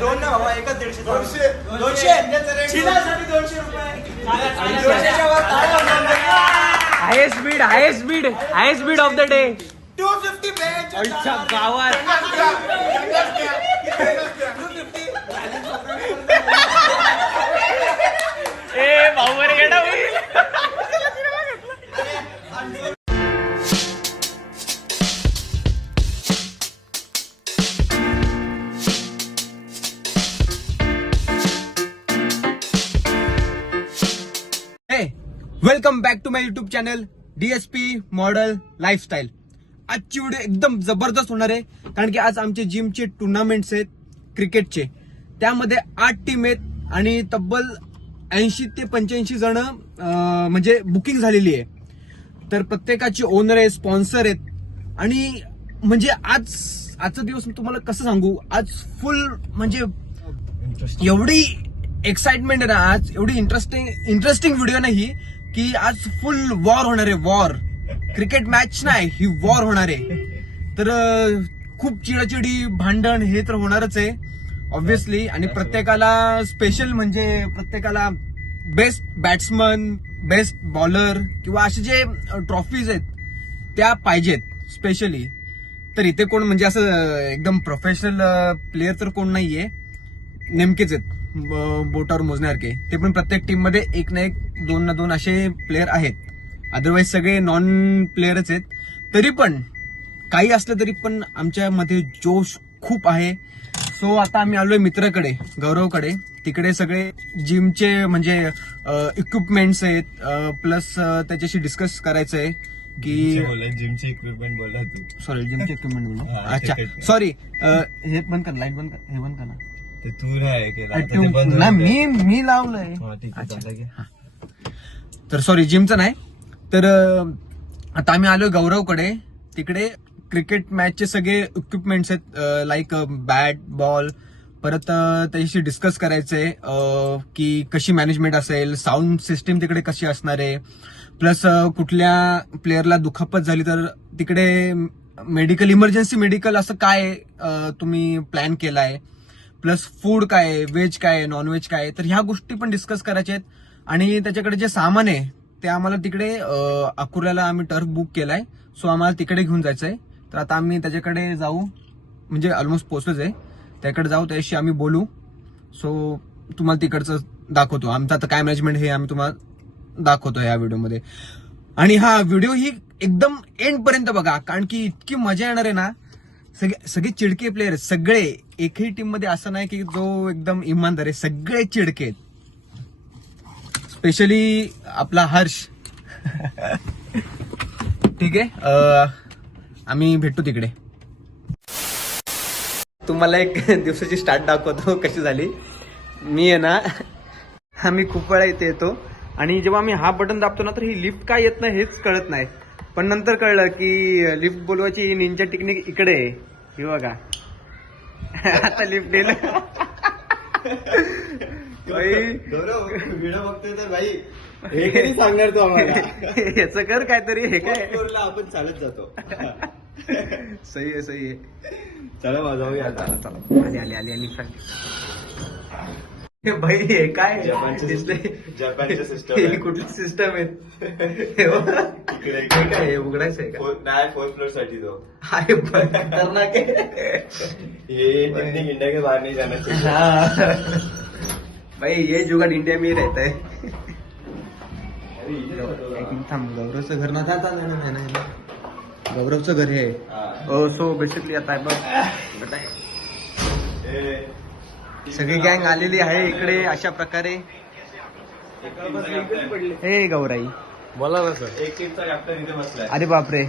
दोन ना बाबा एकच 150 highest bid of the day 250 गावात ए भाऊ गेला welcome back to my YouTube channel DSP model lifestyle. आजची व्हिडिओ एकदम जबरदस्त होणार आहे कारण की आज आमचे जिमचे टुर्नामेंट्स आहेत क्रिकेटचे. त्यामध्ये 8 टीम आहेत आणि तब्बल 80 ते 85 जण म्हणजे बुकिंग झालेली आहे. तर प्रत्येकाचे ओनर आहे, स्पॉन्सर आहेत आणि म्हणजे आजचा दिवस मी तुम्हाला कसं सांगू, आज फुल म्हणजे एवढी एक्साइटमेंट आहे ना, आज एवढी इंटरेस्टिंग व्हिडिओ नाही की आज फुल वॉर होणार आहे. वॉर क्रिकेट मॅच नाही, ही वॉर होणार आहे. तर खूप चिडाचिडी भांडण हे तर होणारच आहे ऑब्व्हियसली. आणि प्रत्येकाला स्पेशल म्हणजे प्रत्येकाला बेस्ट बॅट्समन, बेस्ट बॉलर किंवा असे जे ट्रॉफीज आहेत त्या पाहिजेत स्पेशली. तर इथे कोण म्हणजे असं एकदम प्रोफेशनल प्लेयर तर कोण नाहीये, नेमकेच आहेत बोटावर मोजण्यासारखे. ते पण प्रत्येक टीम मध्ये एक ना एक, दोन ना दोन असे प्लेयर आहेत. अदरवाईज सगळे नॉन प्लेयरच आहेत. तरी पण काही असलं तरी पण आमच्यामध्ये जोश खूप आहे. सो आता आम्ही आलोय मित्राकडे, गौरवकडे. तिकडे सगळे जिमचे म्हणजे इक्विपमेंट्स आहेत, प्लस त्याच्याशी डिस्कस करायचं आहे की जिमचे इक्विपमेंट बोला तू. सॉरी, जिमचे इक्विपमेंट बोला. अच्छा सॉरी, हे बंद कर, लाईट बंद कर, हे बंद कर ना. ते तू नाही केलं ना, मी लावलंय. तर सॉरी, जिमचं नाही. तर आता आम्ही आलोय गौरवकडे. तिकडे क्रिकेट मॅचचे सगळे इक्विपमेंट्स आहेत, लाईक बॅट, बॉल. परत त्याच्याशी डिस्कस करायचंय की कशी मॅनेजमेंट असेल, साऊंड सिस्टीम तिकडे कशी असणार आहे. प्लस कुठल्या प्लेअरला दुखापत झाली तर तिकडे मेडिकल, इमर्जन्सी मेडिकल असं काय तुम्ही प्लॅन केलाय. प्लस फूड काय आहे, व्हेज काय आहे, नॉनव्हेज काय आहे. तर ह्या गोष्टी पण डिस्कस करायच्या आहेत. आणि त्याच्याकडे जे सामान आहे ते आम्हाला तिकडे अकोल्याला आम्ही टर्फ बुक केलाय. सो आम्हाला तिकडे घेऊन जायचंय. तर आता आम्ही त्याच्याकडे जाऊ, म्हणजे ऑलमोस्ट पोहोचलोच आहे. त्याकडे जाऊ, त्याशी आम्ही बोलू. सो तुम्हाला तिकडचं दाखवतो. आमचं आता काय मॅनेजमेंट हे आम्ही तुम्हाला दाखवतो या व्हिडिओमध्ये. आणि हा व्हिडिओ ही एकदम एंड पर्यंत बघा कारण की इतकी मजा येणार आहे ना. सगळे चिडके प्लेयर आहेत, सगळे. एकही टीम मध्ये असं नाही की जो एकदम इमानदार आहे, सगळे चिडके आहेत. स्पेशली आपला हर्ष. ठीक आहे, आम्ही भेटतो तिकडे. तुम्हाला एक दिवसाची स्टार्ट दाखवतो कशी झाली. मी आहे ना, आम्ही खूप वेळा इथे येतो आणि जेव्हा मी हा बटन दाबतो ना तर ही लिफ्ट काय येत नाही हेच कळत नाही. पण नंतर कळलं की लिफ्ट बोलवायची निंजा टेक्निक इकडे आहे. हे बघा, आता लिफ्ट येईल. व्हिडिओ बघतोय तर भाई हे कधी सांगणार तू आम्हाला. याचं कर काहीतरी. हे काय आपण चालत जातो. सही आहे. चला मग जाऊया आता. चला, आली भाई. हे काय जपानचे सिस्टम, कुठली सिस्टम आहे. काय उघडायचं आहे का? नाही, 4th फ्लोर साठी तो आहे खतरनाक आहे. ये इंडिया के बाहर नहीं जाना चाहिए भाई. ये जुगाड़ इंडिया में ही रहता है. थांब, गौरवचं घर ना था. गौरवचं घर हे. सो बेसिकली आता बघ, सगळी गँग आलेली आहे इकडे अशा प्रकारे. हे गौराई बोला ना सर. एक टीमचा कॅप्टन इथे बसलाय. अरे बापरे,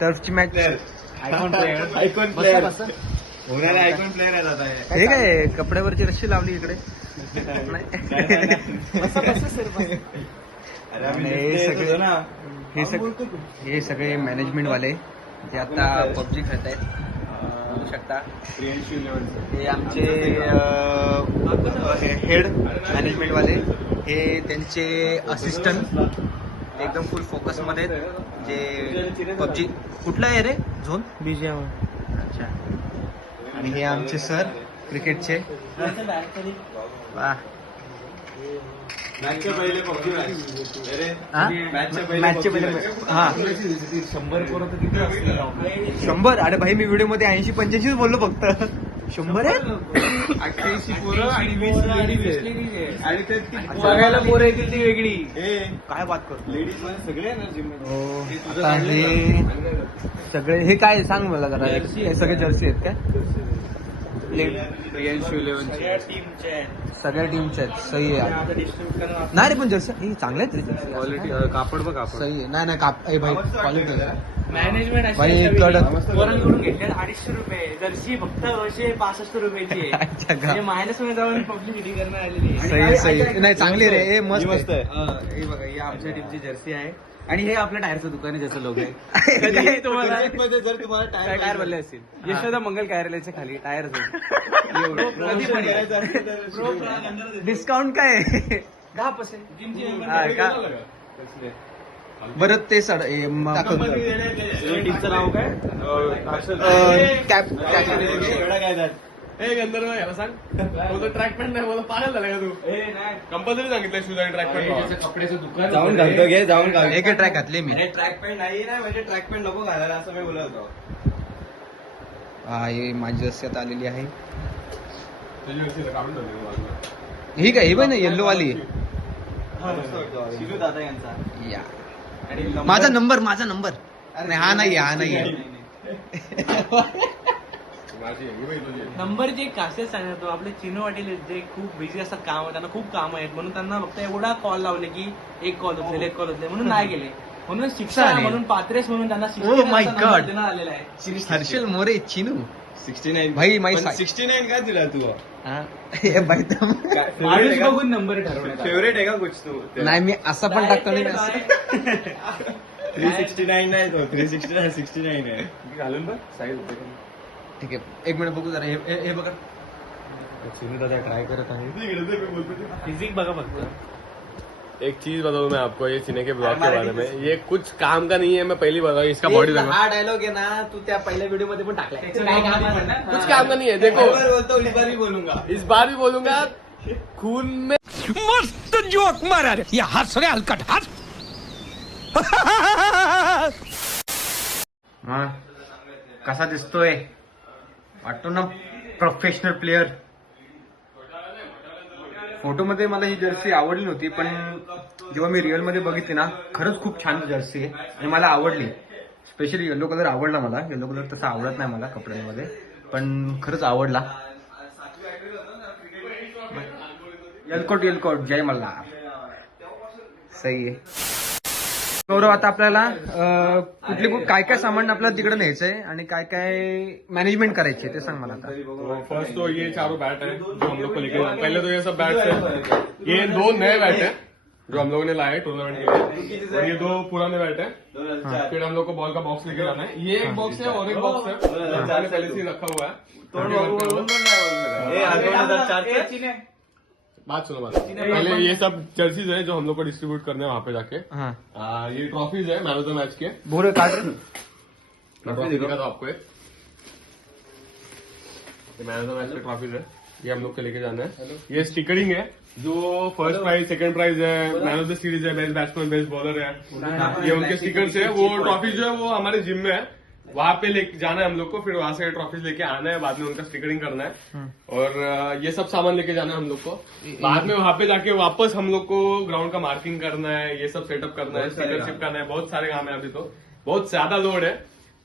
टर्फची मॅच. आयकॉन प्लेअर होणारा आयकॉन प्लेअर आहे आता. हे काय कपड्यावरची रस्सी लावली इकडे. हे सगळे मॅनेजमेंट वाले जे आता पबजी खेळत आहेत. बघू शकता, हे आमचे हेड मॅनेजमेंट वाले. हे त्यांचे असिस्टंट एकदम फुल फोकस मध्ये. जे पबजी कुठला आहे रे झोन? BGM. अच्छा, आणि हे आमचे सर क्रिकेटचे. वा. मॅचच्या पहिले पबजी हा? मॅचचे पहिले हा 100. अरे भाई मी व्हिडिओ मध्ये 80-85 बोललो फक्त. 100 आहे 88 पोरं आणि 20 लेडीज आणि त्यात बघायला पोरं येतील ती वेगळी. काय बात करतो. लेडीज मध्ये सगळे आहे ना जिम मध्ये. आता हे सगळे हे काय सांग मला जरा. हे सगळे जर्सी आहेत काय? सगळ्या टीमच्या आहेत. सही आहे. नाही रे पण जर्सी हे चांगले आहेत रे जर्सी. क्वालिटी कापड बघ कापड. सही आहे. नाही नाही काप ए भाई क्वालिटी मॅनेजमेंट भाई एक कडक. पोरांकडून घेतले 250 रुपये. जर्सी फक्त 65 रुपयाची आहे. अच्छा का? म्हणजे मायनस मध्ये जाऊन पब्लिसिटी करण्यात आलेली आहे. सही सही. नाही चांगली रे. हे मस्त आहे. हे बघा ही आमच्या टीमची जर्सी आहे आणि हे आपल्या टायरचं दुकान आहे. जसं लोक आहे कधी तुम्हाला मध्ये जर तुम्हाला टायर बनले असतील यशोदा मंगल कार्यालयाच्या खाली टायर डिस्काउंट काय आहे? 10%. हा का? बरं ते सड दाखव. टीमचं नाव काय कॅप एवढा काय झालं? हे गंधर्व याला सांग बोलतो ट्रॅक पॅन्ट नाही मला पागल झाला का तू कंपल्सरी सांगितलं शूज आणि ट्रॅक पॅन्ट कपड्याचं दुकान जाऊन घालतो घे जाऊन घाल. एक ट्रॅक घातले मी. अरे ट्रॅक पॅन्ट नाही ना म्हणजे ट्रॅक पॅन्ट नको घालायला असं मी बोलत होतो. हा हे माझी रस्त्यात आलेली आहे. काढून ठेवले ही काय ही पण ना येल्लो वाली. शिलू दादा यांचा या आणि माझा नंबर नाही हा नाही हा नाही माझी नंबर जे कासेच सांगतो आपले चिनो वाटेल जे खूप बिझी असतात काम त्यांना खूप काम आहेत म्हणून त्यांना फक्त एवढा कॉल लावले की एक कॉल उचले म्हणून नाही गेले. म्हणून शिक्षा चालेल. म्हणून पात्रेस म्हणून त्यांना Oh my शिक्षा God. देण्यात आलेला आहे. हर्षल मोरे चिनू 69 भाई, माई पण साय- 69 काय दिला तू हे बाई थांब. माणूस बघून नंबर ठरवण्यात फेवरेट आहे का कुछ तू? नाही मी असं पण टाकतो नाही मी असं. 369 नाही तो 369 69 आहे. घालून बघ साईज ठीक आहे एक मिनिट बघू जरा हे बघा. दादा ट्राय करत आहे. फिजिक बघा फक्त. एक चीज बताऊं मैं आपको ये सीने के ब्लॉग के बारे में ये कुछ काम का नहीं है मैं पहली बार इसका बॉडी देखो हा डायलॉग आहे ना तू त्या पहिल्या व्हिडिओ मध्ये पण टाकलाय. कुछ काम का नहीं है देखो बोलतो इस बार भी बोलूंगा. इस बार भी बोलूंगा खून में मस्त जोक मारा रे या हस रे हलकट हस. कसा दिसतोय वाटतो ना प्रोफेशनल प्लेअर. फोटोमध्ये मला ही जर्सी आवडली नव्हती पण जेव्हा मी रिअल मध्ये बघितली ना खरंच खूप छान जर्सी आहे आणि मला आवडली. स्पेशली येलो कलर आवडला मला. येलो कलर तसा आवडत नाही मला कपड्यांमध्ये पण खरंच आवडला. येलकोट जय मल्हार. सही आहे. गौरव आता आपल्याला काय काय सामान आपल्याला तिकडे न्यायचंय आणि काय काय मॅनेजमेंट करायची ते सांग मला आता. फर्स्ट तो ये चारों बैट है जो हम लोग को लेके पहले तो ये सब बैट है. ये 2 नए बैट है जो हम लोगों ने लाए टूर्नामेंट के लिए और ये 2 पुराने बैट है. फिर हम लोग को बॉल का बॉक्स लेके जाना है. ये एक बॉक्स है और एक बॉक्स है मैंने पहले से ही रखा हुआ है. ए, आज 2004 बात सुनो बात. पहले ये सब जर्सीज है जो हम लोग को डिस्ट्रीब्यूट करने हैं वहाँ पे जाके. हा ये ट्रॉफीज है मैन ऑफ द मैच के. भोरे काढ. ट्रॉफी दिखाता हूँ आपको एक. ये man of the match K trophies है ये हम लोग के लेके जाना है. ये स्टिकरिंग है जो फर्स्ट प्राइज सेकंड प्राइज है मैन ऑफ द सीरीज है बेस्ट बैट्समैन बेस्ट बॉलर है. ये उनके स्टिकर्स है. वो ट्रॉफी जो है वो हमारे जिम में है वहां पे लेके जाना है हम लोग को. फिर वहां से ट्रॉफीज लेके आना है बाद में उनका स्टिकरिंग करना है और ये सब सामान लेके जाना है हम लोग को. बाद में वहां पे जाके वापस हम लोग को ग्राउंड का मार्किंग करना है. ये सब सेटअप करना है स्टिकर चिपकाना है. बहुत सारे काम है. अभी तो बहुत ज्यादा लोड है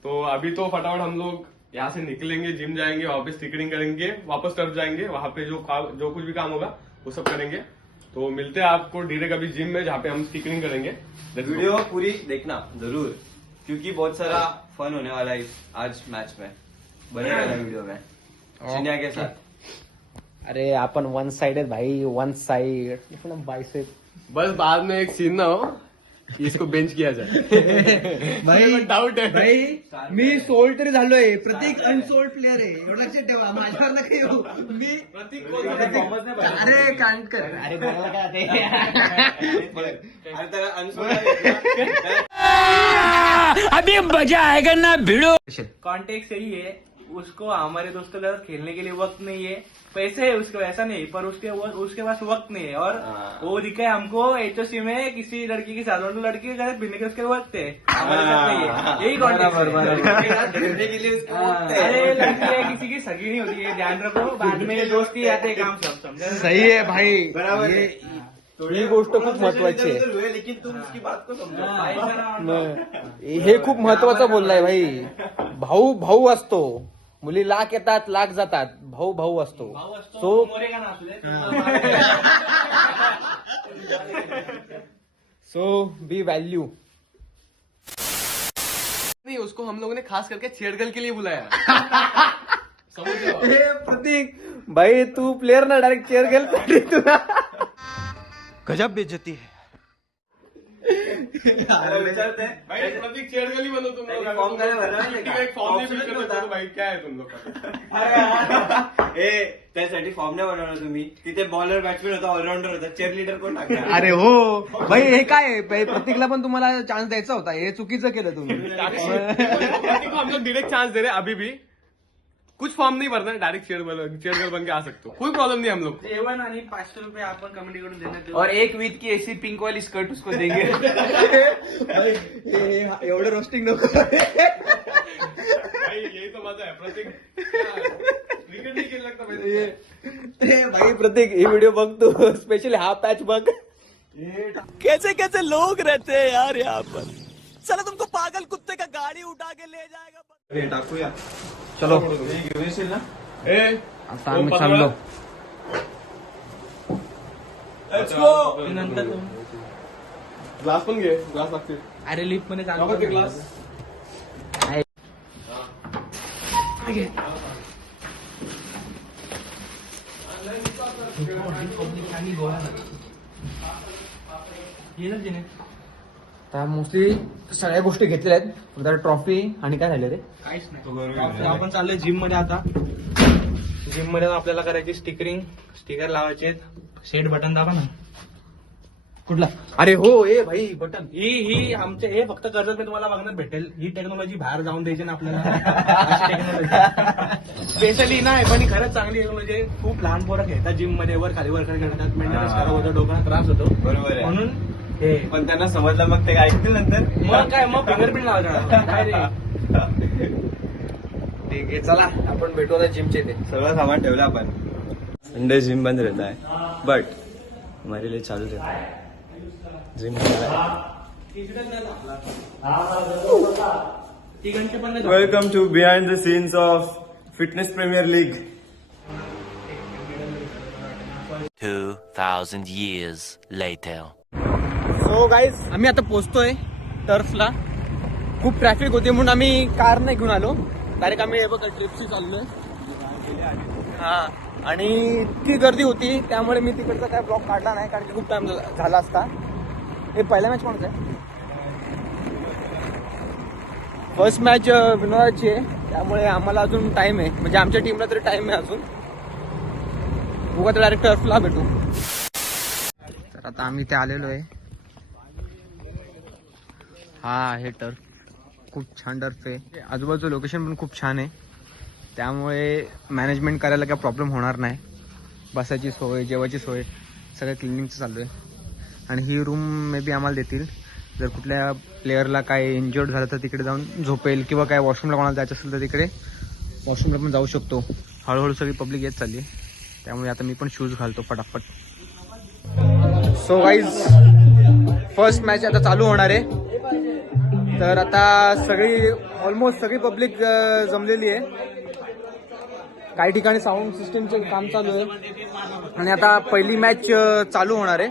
तो अभी तो फटाफट हम लोग यहाँ से निकलेंगे जिम जाएंगे वहां पे स्टिकरिंग करेंगे वापस टर्फ जाएंगे वहां पे जो कुछ भी काम होगा वो सब करेंगे. तो मिलते हैं आपको डायरेक्ट अभी जिम में जहाँ पे हम स्टिकरिंग करेंगे. वीडियो पूरी देखना जरूर क्योंकि बहुत सारा फन होने वाला है आज मैच में. बने रहना वीडियो में चिन्या के साथ. अरे आपण वन साइडेड भाई. वन साइड बायसेप बस बाद में एक सीन ना हो इसको बेंच किया जाए. भाई डाउट है भाई मी सोल्ड तरी झालोय. प्रतीक अनसोल्ड प्लेअर आहे एवढं लक्षात ठेवा. माझ्यावर नका येऊ. मी अरे कांट कर. अरे बोला काय ते अभी मजा आएगा ना भिड़ो. कॉन्टेक्ट सही है उसको हमारे दोस्तों के साथ खेलने के लिए वक्त नहीं है, पैसे है उसको ऐसा नहीं, पर उसके पास वक्त नहीं है। और वो दिखा है हमको HOC में किसी लड़की के साथ, और तो लड़की के साथ भिड़ने के उसके वक्त है, हमारे साथ नहीं है। यही कॉन्टेक्ट भिड़ने के लिए उसको वक्त है। अरे लड़की है, किसी की सगी नहीं होती है, ध्यान रखो। बाद में दोस्ती आते काम सब समझा। सही आहे भाई, बराबर है। ही गोष्ट खूप महत्वाची आहे. हुए, लेकिन तुम उसकी बात को समझो. हे खूप महत्वाचं बोललाय भाई. भाऊ भाऊ असतो, मुली लाख येतात लाख जातात, भाऊ भाऊ असतो. सो मोरे का नाम सो बी वैल्यू. नहीं, उसको हम लोगों ने खास करके छेड़गल के लिए बुलाया. समझ लो. प्रतीक भाई, तू प्लेयर ना डायरेक्ट चेअर गेल तुला. गजब बेइज्जती है. अरे विचारते हैं. भाई प्रतीक छेड़गली बनो तुम लोग. फॉर्म करे भरला नाही किती का? काही फॉर्म नाही Option फिल नव्हता. करत भाई, काय आहे तुम लोग का? ए त्यासाठी फॉर्म नाही बनवला तुम्ही. तिथे बॉलर बॅट्समॅन होता, ऑलराऊंडर होता, चेअर लीडर कोण टाकणार? अरे हो भाई, हे काय आहे? प्रतीकला पण तुम्हाला चान्स द्यायचा होता, हे चुकीचं केलं तुम्ही. प्रतीक को हम लोग डायरेक्ट चांस दे रहे हैं अभी भी. कुछ फॉर्म नहीं भरना है, डायरेक्ट चेयर बन के आ सकते हो, कोई प्रॉब्लम नहीं हम लोग. जेवण आणि 500 रुपये आपण कमिटी कडून देण्यात येऊ. और एक वीक की ऐसी पिंक वाली स्कर्ट उसको देंगे. एवढं रोस्टिंग नको. भाई यही तो मजा है. प्रतीक क्रिकेट नहीं खेल लगता भाई. भाई प्रतीक, ही व्हिडिओ बघ तू, स्पेशली हा पॅच बघ. कैसे कैसे लोग रहते हैं यार यहाँ पर. चलो तुमको पागल कुत्ते का गाड़ी उठा के ले जाएगा. टाकूया. चलो घेऊन येशील ना? ए, आता आम्ही चाललो. नंतर तू. ग्लास पण घे, ग्लास लागतील. अरे लिफ्ट मध्ये नको ते ग्लास. आता मोस्टली सगळ्या गोष्टी घेतलेल्या आहेत, फक्त ट्रॉफी आणि काय राहिले रे. काहीच नाही. आपण चाललोय जिम मध्ये. आता जिम मध्ये आपल्याला करायची स्टिकर लावायचे. सेट बटन दाबा ना. कुठला? अरे हो, ए भाई बटन. ही आमचे हे फक्त कर्जत तुम्हाला बघण्यात भेटेल. ही टेक्नॉलॉजी बाहेर जाऊन द्यायची ना आपल्याला. स्पेशली नाही, पण ही खरंच चांगली टेक्नॉलॉजी आहे. खूप लहान पोरं खेळतात जिम मध्ये, वर खाली खेळतात, मेंटेनन्स खराब होतो, डोक्याला त्रास होतो. बरोबर आहे. म्हणून हे पण त्यांना समजलं, मग ते ऐकतील नंतर. मग काय, मग फिंगरप्रिंट लावायचं काय रे. ठीक आहे, चला आपण भेटू आता जिमचे ते. सगळं सामान ठेवलं आपण. संडे जिम बंद रहता है, बट हमारे लिए चालू रहता है. Gym welcome to behind the scenes of fitness premier league. 2,000 years later. So guys, आम्ही आता पोहोचतोय टर्फला. खूप ट्रॅफिक होती म्हणून आम्ही कार नाही घेऊन आलो, डायरेक्ट आम्ही हे बघा ट्रिपशी चाललोय. हा, आणि इतकी गर्दी होती त्यामुळे मी तिकडचा काय ब्लॉग काढला नाही, कारण की खूप टाइम झाला असता. हे पहिला मॅच कोणाचा आहे? फर्स्ट मॅच विनोदाची आहे, त्यामुळे आम्हाला अजून टाइम आहे, म्हणजे आमच्या टीमला तरी टाइम आहे अजून. उगा तर डायरेक्ट टर्फला भेटू. तर आता आम्ही इथे आलेलो आहे. हा आहे टर्फ, खूप छान टर्फ आहे. आजूबाजूचं लोकेशन पण खूप छान आहे, त्यामुळे मॅनेजमेंट करायला काही प्रॉब्लेम होणार नाही. बसायची सोय, जेवायची सोय, सगळं क्लिनिंगचं चालू आहे. आणि ही रूम मे बी आम्हाला देतील. जर कुठल्या प्लेअरला काय इंजर्ड झालं तर तिकडे जाऊन झोपेल, किंवा काय वॉशरूमला कोणाला जायचं असेल तर तिकडे वॉशरूमला पण जाऊ शकतो. हळूहळू सगळी पब्लिक येत चालली, त्यामुळे आता मी पण शूज घालतो फटाफट. सो गाईज, फर्स्ट मॅच आता चालू होणार आहे. तर आता ऑलमोस्ट सगळी पब्लिक जमलेली आहे. काही ठिकाणी साऊंड सिस्टीमचं काम चालू आहे, आणि आता पहिली मॅच चालू होणार आहे.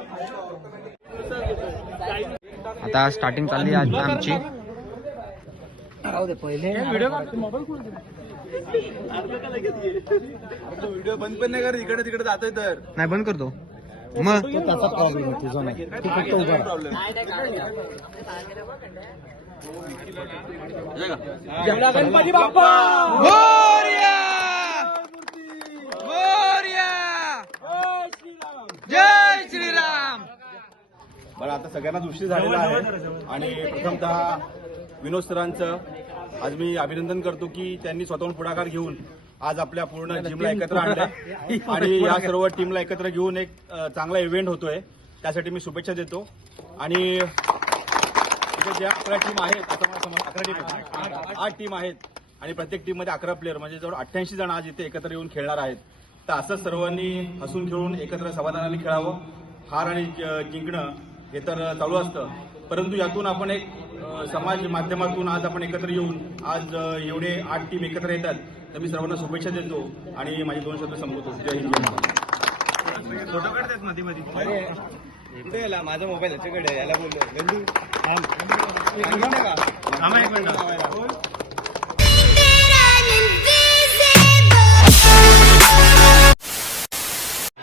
आता स्टार्टिंग चालली आज आमची. व्हिडिओ बंद पण नाही कर, इकडे तिकडे जातोय तर. नाही बंद करतो मग. त्याचा प्रॉब्लेम आहे तुझा, नाही तू फक्त उभा प्रॉब्लेम. गणपती बाप्पा जय श्रीराम. बरं, आता सगळ्यांनाच उशीर झालेला आहे, आणि प्रथमतः विनोद सरांचं आज मी अभिनंदन करतो की त्यांनी स्वतःहून पुढाकार घेऊन आज आपल्या पूर्ण टीमला एकत्र आणलंय आणि या सर्व टीमला एकत्र घेऊन एक चांगला इव्हेंट होतोय. त्यासाठी मी शुभेच्छा देतो. आणि इथे ज्या 11 टीम आहेत, आता मला समज 11 टीम आहेत, 8 टीम आहेत आणि प्रत्येक टीम मध्ये 11 प्लेअर म्हणजे जवळ 88 जण आज इथे एकत्र येऊन खेळणार आहेत. तर असंच सर्वांनी हसून खेळून एकत्र समाधानाने खेळावं. हार आणि जिंकणं हे तर चालू असतं, परंतु यातून आपण एक समाज माध्यमातून आज आपण एकत्र येऊन आज एवढे 8 टीम एकत्र येतात. तर मी सर्वांना शुभेच्छा देतो आणि माझे 2 शब्द संपवतो. जय हिंद, जय महाराष्ट्र. फोटो काढतात मध्ये कुठे गेला माझा मोबाईल याच्याकडे याला बोललो थांबा एक मिनिट.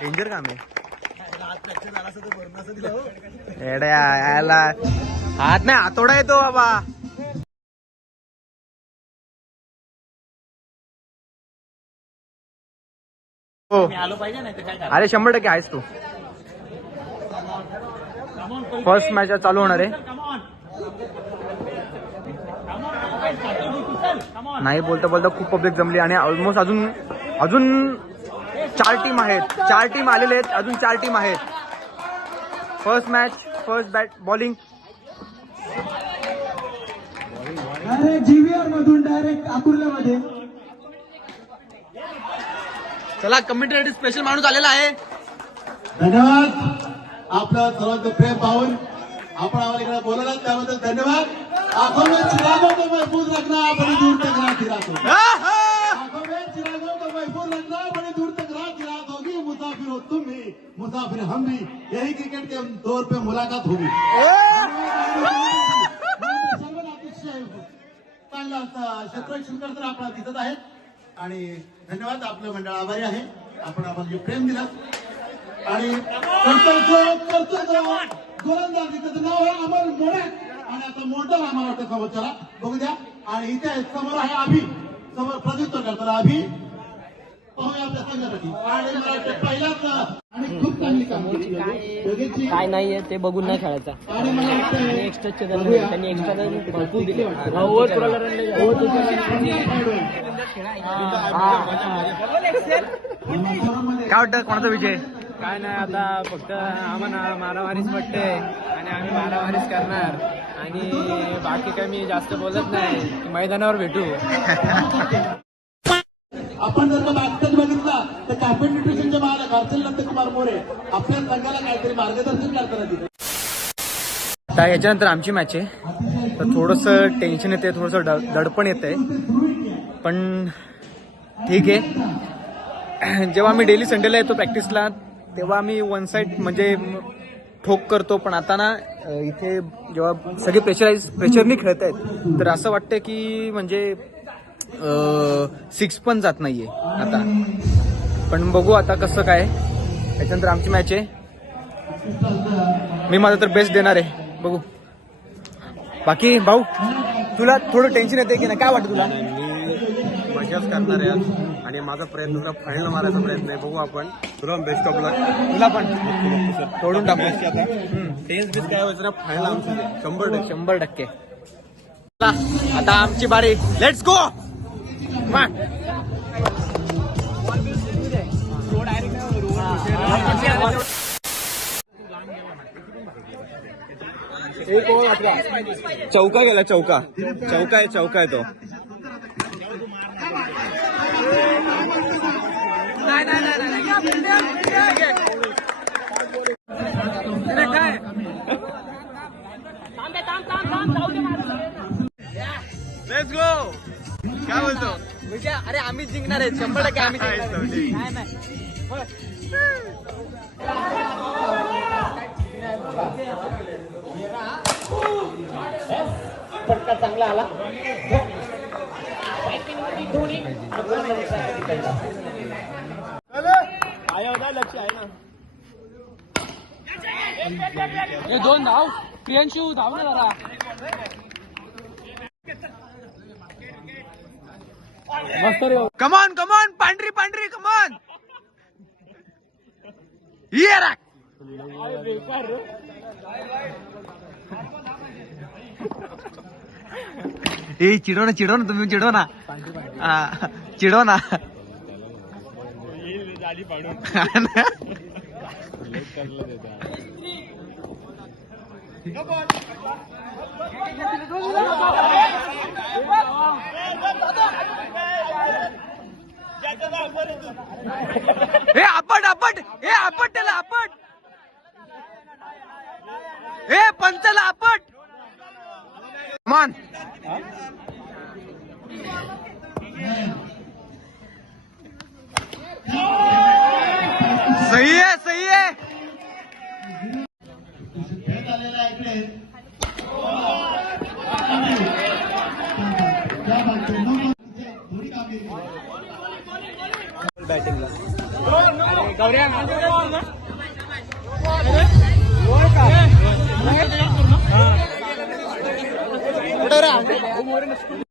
डेंजर काम आहे. याला हात नाही हातोडा येतो बाबा. हो अरे 100% आहेस तू. फर्स्ट मॅच चालू होणार आहे. नाही बोलता बोलता खूप पब्लिक जमली आणि ऑलमोस्ट अजून 4 टीम आहेत. 4 टीम आलेले आहेत. अजून 4 टीम आहेत. First match, first bat bowling. GVR मधून डायरेक्ट आकुर्ल्यामध्ये. चला कमिटीसाठी स्पेशल माणूस आलेला आहे. धन्यवाद. आपलं सर्वांचं प्रेम पाहून आपण आम्हाला इकडे बोलवलं त्याबद्दल धन्यवाद. आंखों में चिरागों को महफूज रखना, बड़ी दूर तक राह चिराग होगी. आंखों में चिरागों को महफूज रखना, बड़ी दूर तक राह चिराग होगी. मुसाफिर हो तुम भी, मुसाफिर हम भी, यही क्रिकेट के दौर पे मुलाकात होगी. चांगला क्षेत्ररक्षण करताना आपण दिसत आहेत आणि धन्यवाद. आपलं मंडळ आभारी आहे. आपण आम्हाला जे प्रेम दिलं आणि गोलंदाजी त्याचं नाव आहे अमर मोरे आणि आता मोटर आम्हाला वाटतं समोरच्याला बघू द्या. आणि इथे समोर आहे अभि, समोर प्रतित्व करताना अभि पाहूया आपल्या संघासाठी. आणि मला वाटतं पहिलाच आणि खूप चांगली कामगिरी काय नाहीये ते बघून नाही खेळायचा. आणि मला वाटतं एक्स्ट्राचे त्यांनी एक्स्ट्रा भरपूर दिले. काय वाटतं कोणाचा विजय? काय नाही आता फक्त आम्हाला मारामारीच वाटते आणि आम्ही मारामारीच करणार आणि बाकी काय मी जास्त बोलत नाही. मैदानावर भेटू. आपण जर का बॅटच बघितला तर कॅप्टन न्यूट्रिशनचे मालक हर्षल नंदकुमार मोरे आपल्या संघाला काहीतरी मार्गदर्शन करताना तिथे. आता याच्यानंतर आमची मॅच आहे. तर थोडंसं टेन्शन येते, थोडंसं दडपण येतंय, पण ठीक आहे. जेव्हा मी डेली संडेला येतो प्रॅक्टिसला तेव्हा मी वन साईड म्हणजे ठोक करतो, पण आता ना इथे जेव्हा सगळे प्रेशरनी खेळत आहेत तर असं वाटतं की म्हणजे 6 पण जात नाहीये आता. पण बघू आता कसं काय. त्याच्यानंतर आमची मॅच आहे. मी माझा तर बेस्ट देणार आहे. बघू. बाकी भाऊ तुला थोडं टेन्शन येते की नाही? काय वाटतं तुला? मजाच करणार आहे आणि माझा प्रयत्न तुला फायनल मारायचा प्रयत्न आहे. बघू आपण. तुला बेस्ट ऑफ लक. तुला पण तोडून टाकू. टेन्स बीस काय व्हायचं ना फायनल आमचं 100%. आता आमची बारी. Let's go. चौका गेला. चौका आहे तो. Let's go. काय बोलतो? अरे आम्ही जिंकणार आहे 100%. आम्ही जिंकणार. फटका चांगला आला. लक्ष आहे ना. 2 धाव. प्रियांशू धाव ना जरा. कमॉन पांढरी कमॉन. ये राख. ए चिडो ना तुम्ही चिडो ना चिडो ना हे आपट त्याला आपट हे पंचाला आपट मान सही आहे खेळत आलेला इकडे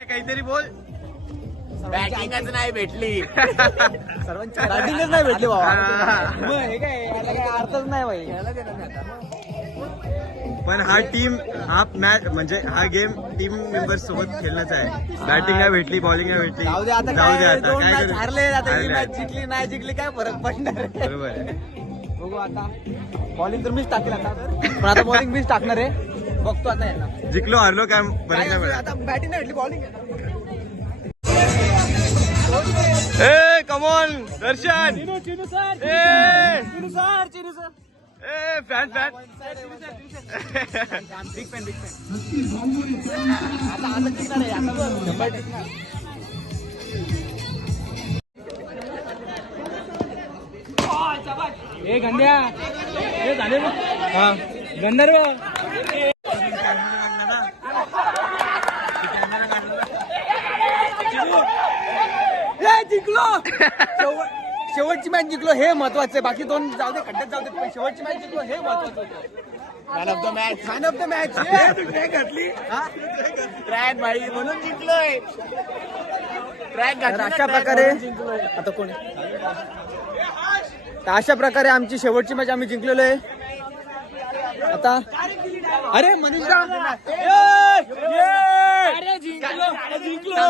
काहीतरी बोल बॅटिंगच नाही भेटली बॅटिंगच नाही भेटली बाबा हे काय याला काय अर्थच नाही भाई पण हा मॅच म्हणजे हा गेम टीम मेंबर्स सोबत खेळण्याचा आहे. बॅटिंग नाही भेटली, बॉलिंग नाही भेटली, जाऊ दे आता काय मॅच हारले आता ही हारले. मॅच जिंकली नाही जिंकली काय फरक पडणार बरोबर आहे. बघू आता बॉलिंग तर मीच टाकेल आता पण आता बॉलिंग मीच टाकणार आहे बघतो आता यांना जिंकलो हारलो काय फरक नाही पडत. आता बॅटिंग नाही भेटली बॉलिंग ए कमॉन दर्शन फॅन बिग फॅन आता जिंकणार आहे आता ए गंड्या हे झाले गंधर्व जिंकलो शेवटची मॅच जिंकलो हे महत्वाचं आहे. बाकी दोन जाऊ दे खड्ड्यात जाऊ दे पण शेवटची मॅच जिंकलो हे महत्वाचं मॅन ऑफ द मॅच घातली ट्रॅक भाई म्हणून जिंकलोय ट्रॅक अशा प्रकारे आता कोणी तर अशा प्रकारे आमची शेवटची मॅच आम्ही जिंकलेलो आहे. आता अरे मनीष जिंकलो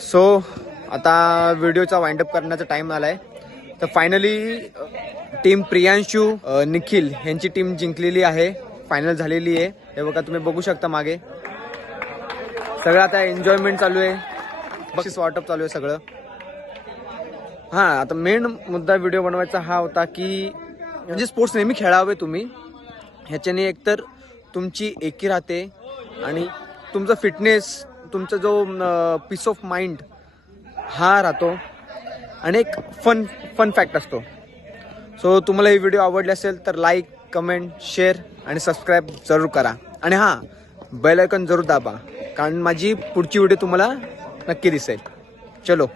सो आता व्हिडिओचा वाइंड अप करण्याचा टाइम आलाय. तर फायनली टीम प्रियांशू निखिल यांची टीम जिंकलेली आहे, फायनल झालेली आहे. हे बघा तुम्ही बघू शकता मागे सगळं आता एन्जॉयमेंट चालू आहे, बक्षीस वाटप चालू आहे सगळं. हां आता मेन मुद्दा व्हिडिओ बनवायचा हा होता की म्हणजे स्पोर्ट्स नेहमी खेळावे तुम्ही, ह्याच्याने एकतर तुमची एकी राहते आणि तुमचा फिटनेस, तुमचा जो पीस ऑफ माइंड हा राहतो आणि एक फन फॅक्ट असतो. सो तुम्हाला ही व्हिडिओ आवडली असेल तर लाईक, कमेंट, शेअर आणि सबस्क्राईब जरूर करा. आणि हां बेल आयकॉन जरूर दाबा कारण माझी पुढची व्हिडिओ तुम्हाला नक्की दिसेल. चलो.